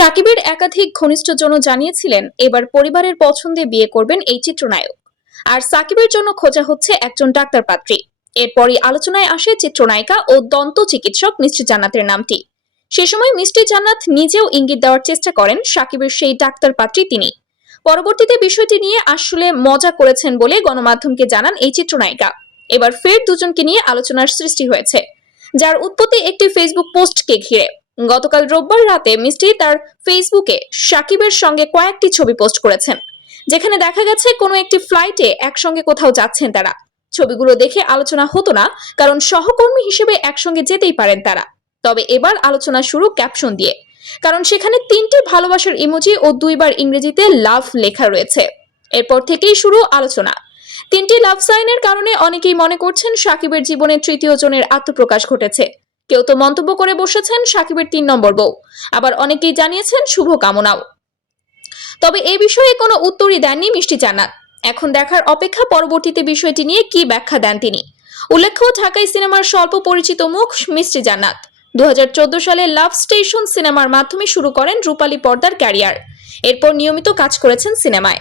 সাকিবের একাধিক ঘনিষ্ঠজন জানিয়েছিলেন, এবার পরিবারের পছন্দে বিয়ে করবেন এই চিত্রনায়ক। আর সাকিবের জন্য খোঁজা হচ্ছে একজন ডাক্তার পাত্রী। এরপরই আলোচনায় আসে চিত্রনায়িকা ও দন্ত চিকিৎসক মিষ্টি জান্নাতের নামটি। সে সময় মিষ্টি জান্নাত নিজেও ইঙ্গিত দেওয়ার চেষ্টা করেন সাকিবের সেই ডাক্তার পাত্রী তিনি। পরবর্তীতে বিষয়টি নিয়ে আসলে মজা করেছেন বলে গণমাধ্যমকে জানান এই চিত্রনায়িকা। এবার ফের দুজনকে নিয়ে আলোচনার সৃষ্টি হয়েছে, যার উৎপত্তি একটি ফেসবুক পোস্টকে ঘিরে। গতকাল রোববার রাতে মিষ্টি তার ফেসবুকে সাকিবের সঙ্গে কয়েকটি ছবি পোস্ট করেছেন, যেখানে দেখা গেছে কোনো একটি ফ্লাইটে একসঙ্গে কোথাও যাচ্ছেন তারা। ছবিগুলো দেখে আলোচনা হতো না, কারণ সহকর্মী হিসেবে একসঙ্গে যেতেই পারেন তারা। তবে এবার আলোচনা শুরু ক্যাপশন দিয়ে, কারণ সেখানে তিনটি ভালোবাসার ইমোজি ও দুইবার ইংরেজিতে লাভ লেখা রয়েছে। এরপর থেকেই শুরু আলোচনা। তিনটি লাভ সাইনের কারণে অনেকেই মনে করছেন সাকিবের জীবনে তৃতীয় জনের আত্মপ্রকাশ ঘটেছে। কেউ তো মন্তব্য করে বসেছেন সাকিবের তিন নম্বর বউ। আবার অনেকেই জানিয়েছেন শুভ কামনাও তবে এ বিষয়ে কোনো উত্তরই দেননি মিষ্টি জান্নাত। এখন দেখার অপেক্ষা পরবর্তীতে বিষয়টি নিয়ে কি ব্যাখ্যা দেন তিনি। উল্লেখ্য, ঢাকাই সিনেমার স্বল্প পরিচিত মুখ মিষ্টি জান্নাত। দু হাজার চোদ্দ সালে লাভ স্টেশন সিনেমার মাধ্যমে শুরু করেন রূপালী পর্দার ক্যারিয়ার। এরপর নিয়মিত কাজ করেছেন সিনেমায়।